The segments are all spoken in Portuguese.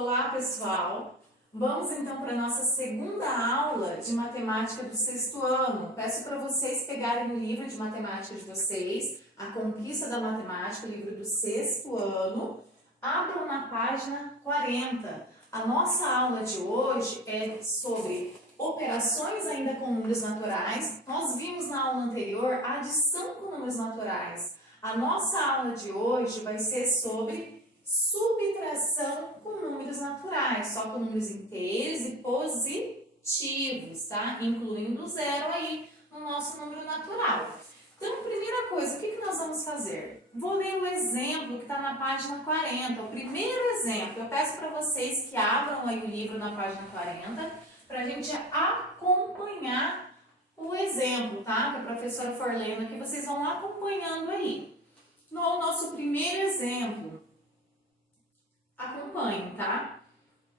Olá, pessoal! Vamos então para a nossa segunda aula de matemática do sexto ano. Peço para vocês pegarem o livro de matemática de vocês, A Conquista da Matemática, o livro do sexto ano. Abram na página 40. A nossa aula de hoje é sobre operações ainda com números naturais. Nós vimos na aula anterior a adição com números naturais. A nossa aula de hoje vai ser sobre subtração com números naturais, só com números inteiros e positivos, tá? Incluindo o zero aí no nosso número natural. Então, primeira coisa, o que nós vamos fazer? Vou ler o exemplo que está na página 40, o primeiro exemplo. Eu peço para vocês que abram aí o livro na página 40, para a gente acompanhar o exemplo, tá? Que a professora for lendo aqui, vocês vão acompanhando aí. No nosso primeiro exemplo, acompanhem, tá?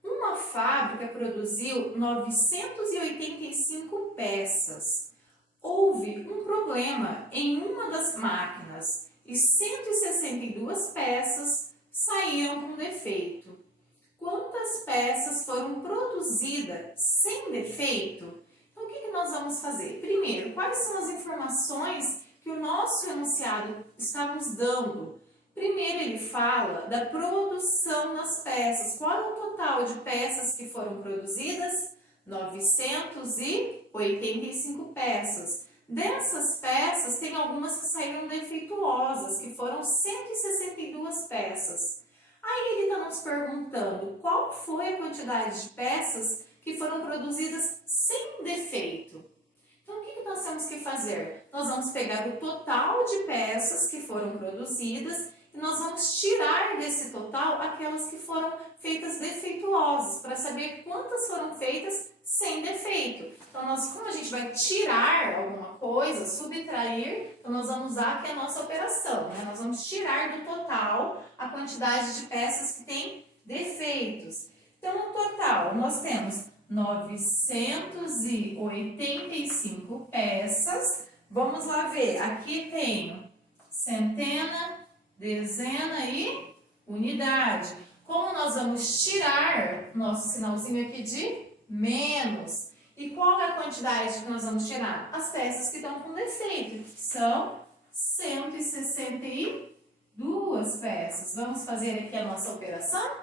Uma fábrica produziu 985 peças. Houve um problema em uma das máquinas e 162 peças saíram com defeito. Quantas peças foram produzidas sem defeito? Então, o que nós vamos fazer? Primeiro, quais são as informações que o nosso enunciado está nos dando? Primeiro, ele fala da produção das peças. Qual é o total de peças que foram produzidas? 985 peças. Dessas peças, tem algumas que saíram defeituosas, que foram 162 peças. Aí ele está nos perguntando qual foi a quantidade de peças que foram produzidas sem defeito. Então, o que nós temos que fazer? Nós vamos pegar o total de peças que foram produzidas e nós vamos tirar desse total aquelas que foram feitas defeituosas, para saber quantas foram feitas sem defeito. Então, como a gente vai tirar alguma coisa, subtrair, então nós vamos usar aqui a nossa operação, né? Nós vamos tirar do total a quantidade de peças que tem defeitos. Então, no total, nós temos 985 peças. Vamos lá ver, aqui tem centena, dezena e unidade. Como nós vamos tirar nosso sinalzinho aqui de menos? E qual é a quantidade que nós vamos tirar? As peças que estão com defeito, que são 162 peças. Vamos fazer aqui a nossa operação?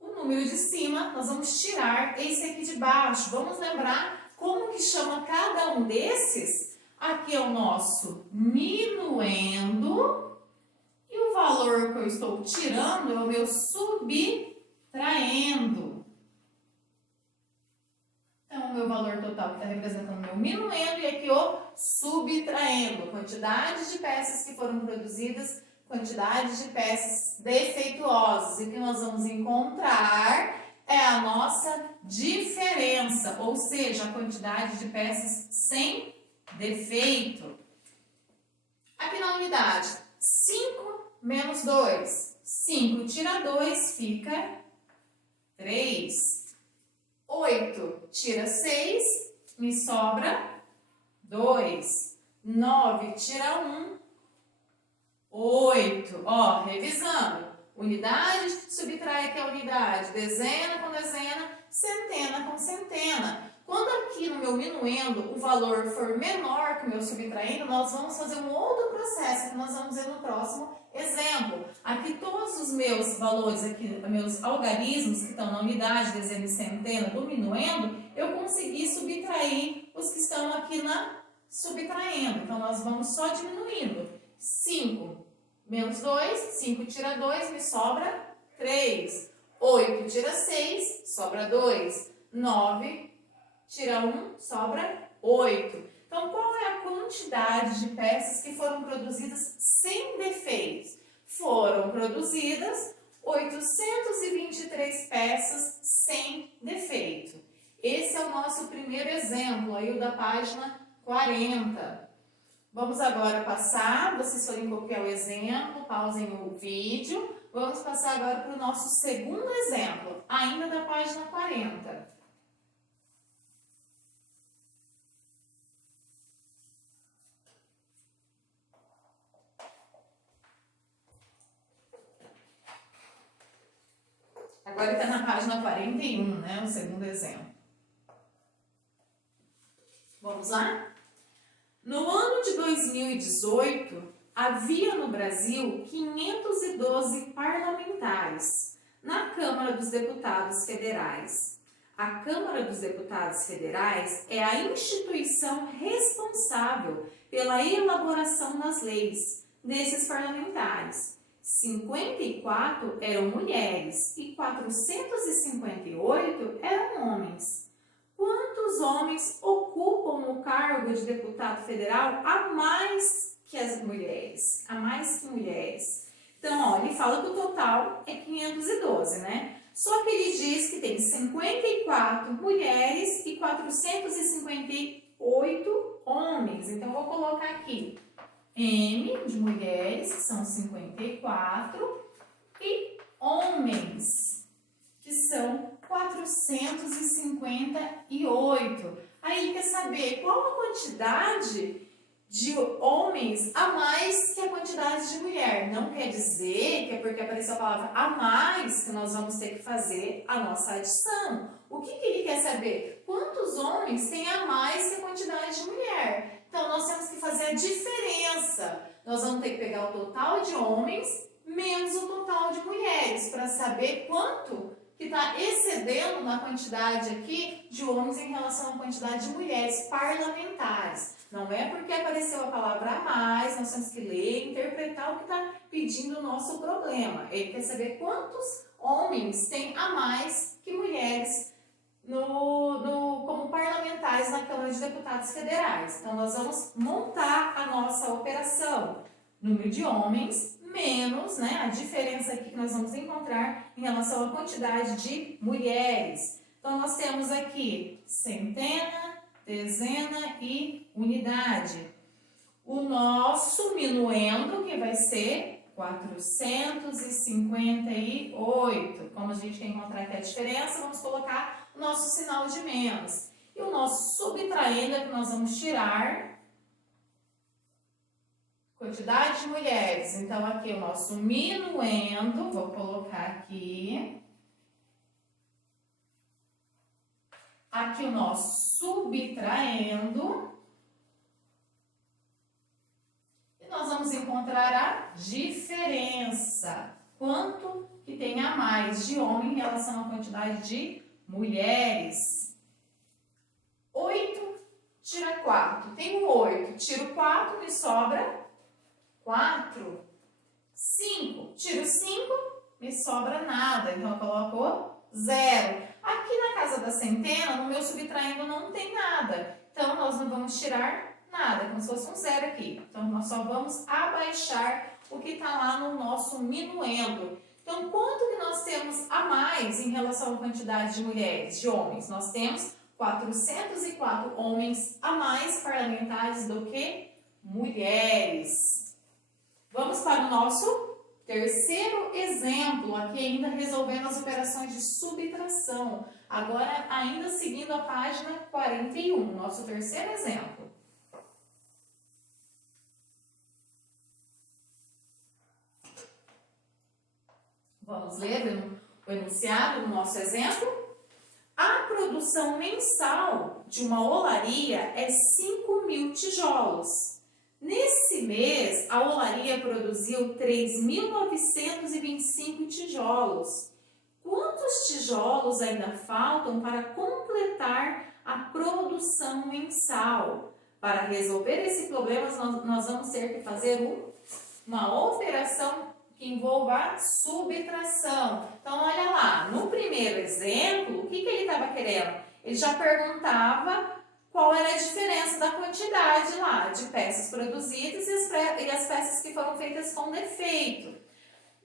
O número de cima, nós vamos tirar esse aqui de baixo. Vamos lembrar como que chama cada um desses? Aqui é o nosso minuendo e o valor que eu estou tirando é o meu subtraindo. Então, o meu valor total que está representando o meu minuendo e aqui o subtraindo. Quantidade de peças que foram produzidas, quantidade de peças defeituosas. E o que nós vamos encontrar é a nossa diferença, ou seja, a quantidade de peças sem defeito. Aqui na unidade, 5 menos 2. 5 tira 2, fica 3. 8 tira 6, me sobra 2. 9 tira 1, 8. Ó, revisando. Unidade subtrai aqui a unidade, dezena com dezena, centena com centena. Quando aqui no meu minuendo o valor for menor que o meu subtraindo, nós vamos fazer um outro processo que nós vamos ver no próximo exemplo. Aqui todos os meus valores, aqui, meus algarismos que estão na unidade, dezena e centena do minuendo, eu consegui subtrair os que estão aqui na subtraindo. Então, nós vamos só diminuindo. 5 menos 2, 5 tira 2, me sobra 3. 8 tira 6, sobra 2. 9 tira 1, sobra 8. Então, qual é a quantidade de peças que foram produzidas sem defeitos? Foram produzidas 823 peças sem defeito. Esse é o nosso primeiro exemplo, aí o da página 40. Vamos agora passar, vocês forem copiar o exemplo, pausem o vídeo. Vamos passar agora para o nosso segundo exemplo, ainda da página 40. Agora está na página 41, né? O segundo exemplo. Vamos lá? No ano de 2018, havia no Brasil 512 parlamentares na Câmara dos Deputados Federais. A Câmara dos Deputados Federais é a instituição responsável pela elaboração das leis desses parlamentares. 54 eram mulheres e 458 eram homens. Quantos homens ocupam o cargo de deputado federal a mais que as mulheres? A mais que mulheres. Então, ó, ele fala que o total é 512, né? Só que ele diz que tem 54 mulheres e 458 homens. Então, eu vou colocar aqui M de mulheres, que são 54, e homens, que são 458. Aí ele quer saber qual a quantidade de homens a mais que a quantidade de mulher. Não quer dizer que é porque apareceu a palavra a mais que nós vamos ter que fazer a nossa adição. O que ele quer saber? Quantos homens tem a mais que a quantidade de mulher? Então, nós temos que fazer a diferença. Nós vamos ter que pegar o total de homens menos o total de mulheres para saber quanto que está excedendo na quantidade aqui de homens em relação à quantidade de mulheres parlamentares. Não é porque apareceu a palavra a mais, nós temos que ler e interpretar o que está pedindo o nosso problema. Ele quer saber quantos homens tem a mais que mulheres como parlamentares na Câmara de Deputados Federais. Então, nós vamos montar a nossa operação. Número de homens menos, né, a diferença aqui que nós vamos encontrar em relação à quantidade de mulheres. Então, nós temos aqui centena, dezena e unidade. O nosso minuendo, que vai ser 458. Como a gente quer encontrar aqui a diferença, vamos colocar o nosso sinal de menos. E o nosso subtraindo é que nós vamos tirar quantidade de mulheres. Então, aqui o nosso minuendo, vou colocar aqui. Aqui o nosso subtraindo. E nós vamos encontrar a diferença. Quanto que tem a mais de homem em relação à quantidade de mulheres. 8 tira 4. Tenho 8. Tiro 4, me sobra 4. 5. Tiro 5, me sobra nada. Então, eu coloco 0. Aqui na casa da centena, no meu subtraindo não tem nada. Então, nós não vamos tirar nada, como se fosse um 0 aqui. Então, nós só vamos abaixar o que está lá no nosso minuendo. Então, quanto que nós temos a mais em relação à quantidade de mulheres, de homens? Nós temos 404 homens a mais parlamentares do que mulheres. Vamos para o nosso terceiro exemplo, aqui ainda resolvendo as operações de subtração. Agora, ainda seguindo a página 41, nosso terceiro exemplo. Vamos ler o enunciado do nosso exemplo? A produção mensal de uma olaria é 5.000 tijolos. Nesse mês, a olaria produziu 3.925 tijolos. Quantos tijolos ainda faltam para completar a produção mensal? Para resolver esse problema, nós vamos ter que fazer uma operação que envolva a subtração. Então, olha lá, no primeiro exemplo, o que ele estava querendo? Ele já perguntava qual era a diferença da quantidade lá de peças produzidas e as peças que foram feitas com defeito.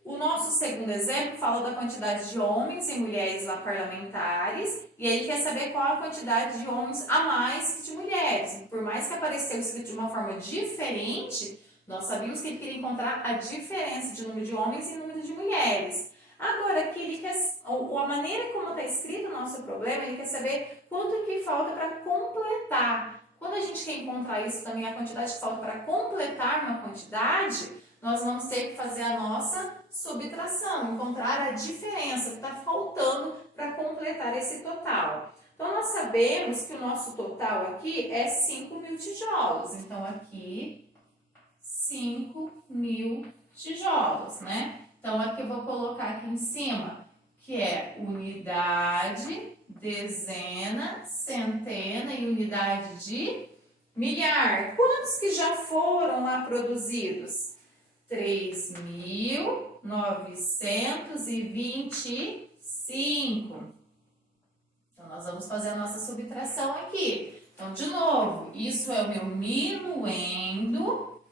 O nosso segundo exemplo fala da quantidade de homens e mulheres lá parlamentares, e ele quer saber qual a quantidade de homens a mais que de mulheres. Por mais que apareceu escrito de uma forma diferente, nós sabíamos que ele queria encontrar a diferença de número de homens e número de mulheres. Agora, aqui ele quer, a maneira como está escrito o nosso problema, ele quer saber quanto que falta para completar. Quando a gente quer encontrar isso também, a quantidade que falta para completar uma quantidade, nós vamos ter que fazer a nossa subtração, encontrar a diferença que está faltando para completar esse total. Então, nós sabemos que o nosso total aqui é 5.000 tijolos. Então, aqui, 5.000 tijolos, né? Então, aqui eu vou colocar aqui em cima, que é unidade, dezena, centena e unidade de milhar. Quantos que já foram lá produzidos? 3.925. Então, nós vamos fazer a nossa subtração aqui. Então, de novo, isso é o meu minuendo.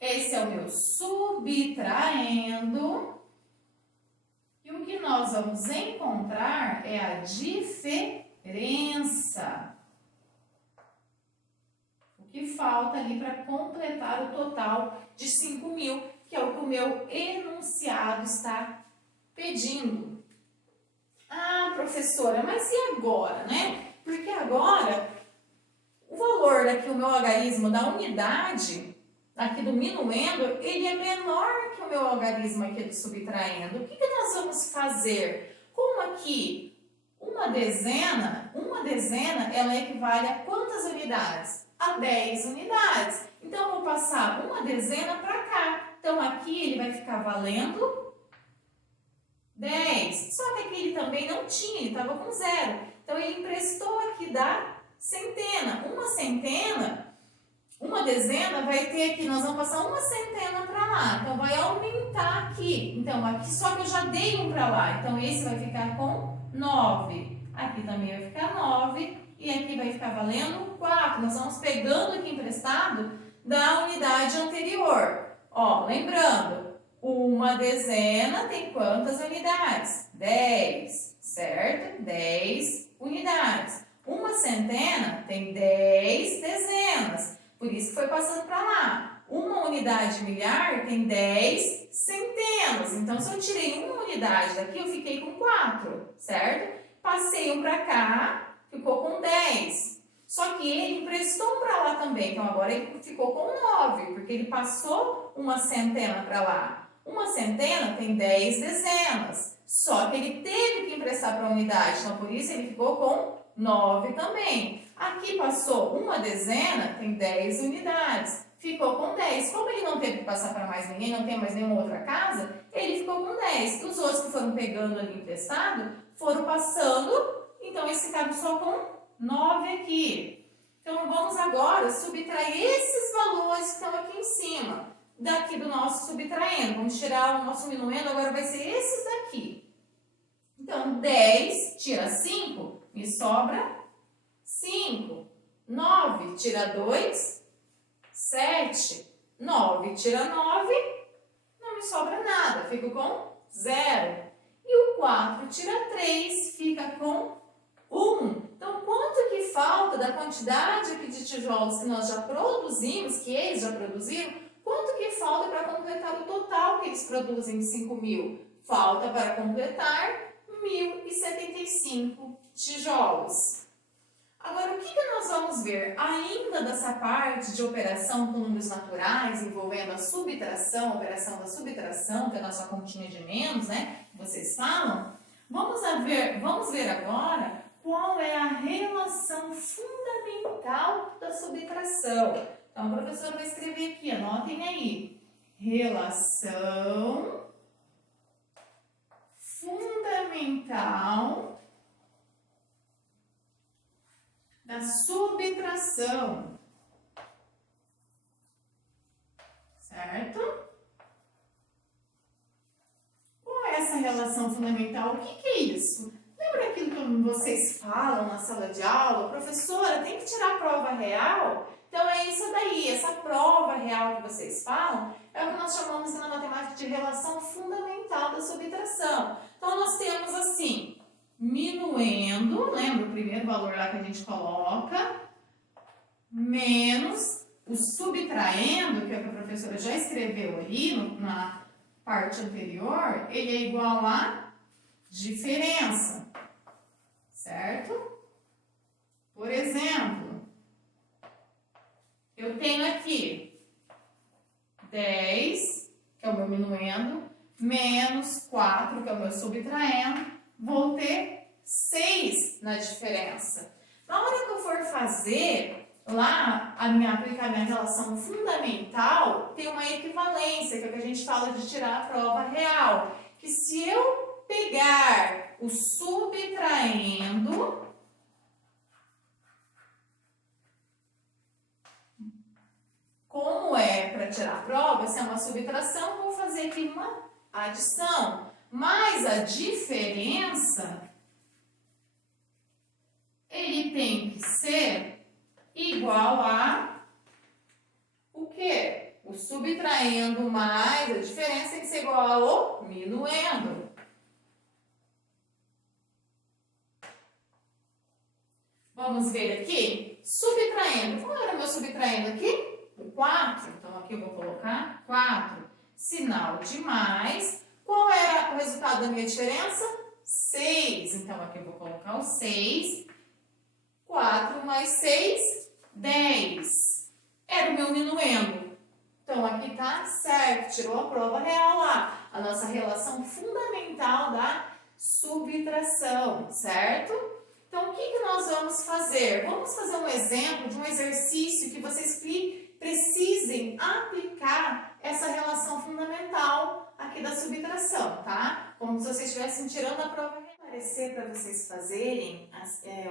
Esse é o meu subtraindo. E o que nós vamos encontrar é a diferença. O que falta ali para completar o total de 5.000, que é o que o meu enunciado está pedindo. Ah, professora, mas e agora, né? Porque agora, o valor daqui, o meu algarismo da unidade, aqui do minuendo, ele é menor que o meu algarismo aqui do subtraindo. O que nós vamos fazer? Como aqui, uma dezena, ela equivale a quantas unidades? A 10 unidades. Então, eu vou passar uma dezena para cá. Então, aqui ele vai ficar valendo 10. Só que aqui ele também não tinha, ele estava com 0. Então, ele emprestou aqui da centena. Uma centena, uma dezena vai ter aqui, nós vamos passar uma centena para lá. Então, vai aumentar aqui. Então, aqui só que eu já dei um para lá. Então, esse vai ficar com 9. Aqui também vai ficar 9. E aqui vai ficar valendo 4. Nós vamos pegando aqui emprestado da unidade anterior. Ó, lembrando, uma dezena tem quantas unidades? 10, certo? 10 unidades. Uma centena tem 10 dezenas. Por isso que foi passando para lá. Uma unidade milhar tem 10 centenas. Então, se eu tirei uma unidade daqui, eu fiquei com 4, certo? Passei um para cá, ficou com 10. Só que ele emprestou um para lá também. Então, agora ele ficou com 9, porque ele passou uma centena para lá. Uma centena tem 10 dezenas. Só que ele teve que emprestar para a unidade. Então, por isso, ele ficou com 9 também. Aqui passou uma dezena, tem 10 unidades. Ficou com 10. Como ele não teve que passar para mais ninguém, não tem mais nenhuma outra casa, ele ficou com 10. Os outros que foram pegando ali emprestado, foram passando. Então, esse cabe só com 9 aqui. Então, vamos agora subtrair esses valores que estão aqui em cima, daqui do nosso subtraendo. Vamos tirar o nosso minuendo, agora vai ser esses daqui. Então, 10 tira 5, me sobra 5. 9 tira 2, 7. 9 tira 9, não me sobra nada, fico com 0. E o 4 tira 3, fica com 1. Então, quanto que falta da quantidade aqui de tijolos que nós já produzimos, que eles já produziram, quanto que falta para completar o total que eles produzem de 5.000? Falta para completar 1.075 tijolos. Agora, o que nós vamos ver ainda dessa parte de operação com números naturais, envolvendo a subtração, a operação da subtração, que é a nossa continha de menos, né? Vocês falam. Vamos ver agora qual é a relação fundamental da subtração. Então, a professora vai escrever aqui, anotem aí. Relação fundamental da subtração. Certo? Qual é essa relação fundamental? O que é isso? Lembra aquilo que vocês falam na sala de aula? Professora, tem que tirar a prova real? Então, é isso daí. Essa prova real que vocês falam é o que nós chamamos na matemática de relação fundamental da subtração. Então, nós temos assim, minuendo, lembra o primeiro valor lá que a gente coloca, menos o subtraindo, que é o que a professora já escreveu ali na parte anterior, ele é igual a diferença, certo? Por exemplo, eu tenho aqui 10, que é o meu minuendo, menos 4, que é o meu subtraindo, vou ter 6 na diferença. Na hora que eu for fazer lá, aplicar minha relação fundamental, tem uma equivalência, que é o que a gente fala de tirar a prova real. Que se eu pegar o subtraindo, como é para tirar a prova, se é uma subtração, vou fazer aqui uma adição. Mas a diferença, ele tem que ser igual a o quê? O subtraindo mais a diferença tem que ser igual ao minuendo. Vamos ver aqui. Subtraindo. Qual era o meu subtraindo aqui? O 4. Então, aqui eu vou colocar 4. Sinal de mais. Qual era o resultado da minha diferença? 6. Então, aqui eu vou colocar o 6. 4 mais 6, 10. Era o meu minuendo. Então, aqui tá certo. Tirou a prova real lá. A nossa relação fundamental da subtração, certo? Então, o que nós vamos fazer? Vamos fazer um exemplo de um exercício que vocês precisem aplicar essa relação fundamental aqui da subtração, tá? Como se vocês estivessem tirando a prova. Aparecer para vocês fazerem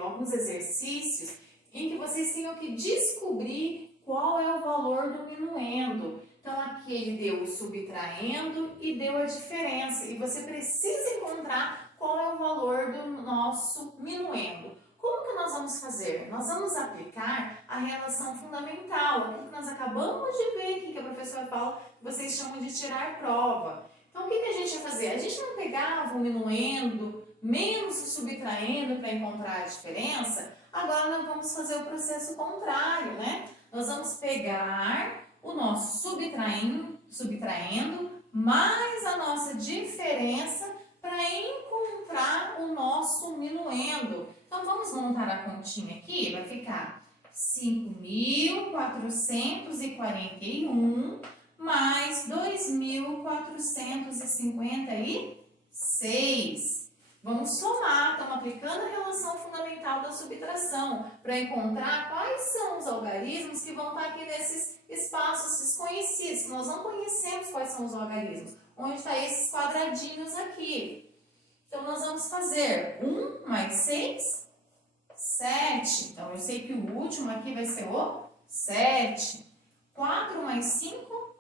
alguns exercícios em que vocês tenham que descobrir qual é o valor do minuendo. Então, aqui ele deu o subtraindo e deu a diferença. E você precisa encontrar qual é o valor do nosso minuendo. Como que nós vamos fazer? Nós vamos aplicar a relação fundamental, aquilo que nós acabamos de ver aqui, que a professora fala que vocês chamam de tirar prova. Então, o que a gente ia fazer? A gente não pegava o minuendo menos o subtraindo para encontrar a diferença. Agora, nós vamos fazer o processo contrário, né? Nós vamos pegar o nosso subtraindo mais a nossa diferença para encontrar o nosso minuendo. Então, vamos montar a continha aqui, vai ficar 5.441 mais 2.456. Vamos somar, estamos aplicando a relação fundamental da subtração para encontrar quais são os algarismos que vão estar aqui nesses espaços desconhecidos, que nós não conhecemos quais são os algarismos, onde estão esses quadradinhos aqui. Então, nós vamos fazer 1 mais 6, 7. Então, eu sei que o último aqui vai ser o 7. 4 mais 5,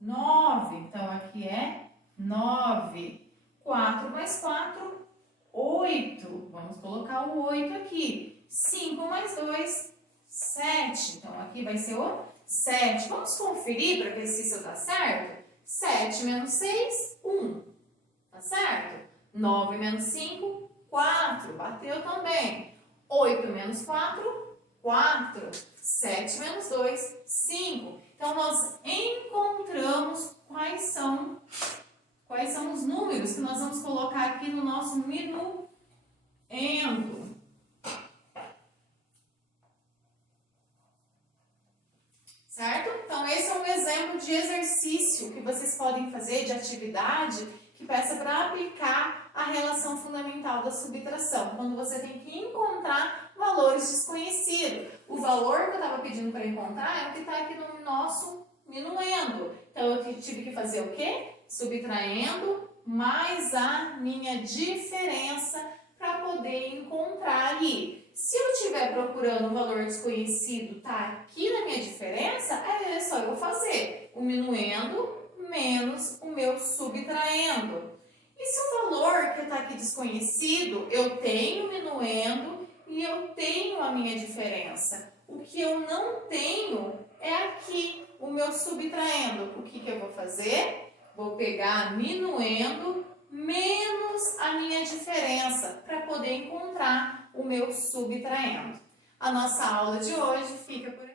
9. Então, aqui é 9. 4 mais 4, 8. Vamos colocar o 8 aqui. 5 mais 2, 7. Então, aqui vai ser o 7. Vamos conferir para ver se isso está certo? 7 menos 6, 1. Tá certo? 9 menos 5, 4. Bateu também. 8 menos 4, 4. 7 menos 2, 5. Então, nós encontramos quais são os números que nós vamos colocar aqui no nosso minuendo. Certo? Então, esse é um exemplo de exercício que vocês podem fazer, de atividade, que peça para aplicar a relação fundamental da subtração, quando você tem que encontrar valores desconhecidos. O valor que eu estava pedindo para encontrar é o que está aqui no nosso minuendo. Então, eu tive que fazer o quê? Subtraindo mais a minha diferença para poder encontrar ali. Se eu estiver procurando um valor desconhecido, tá aqui na minha diferença, é só eu fazer o minuendo menos o meu subtraindo. E se o valor que está aqui desconhecido, eu tenho o minuendo e eu tenho a minha diferença. O que eu não tenho é aqui o meu subtraindo. O que eu vou fazer? Vou pegar minuendo menos a minha diferença para poder encontrar o meu subtraindo. A nossa aula de hoje fica por aqui.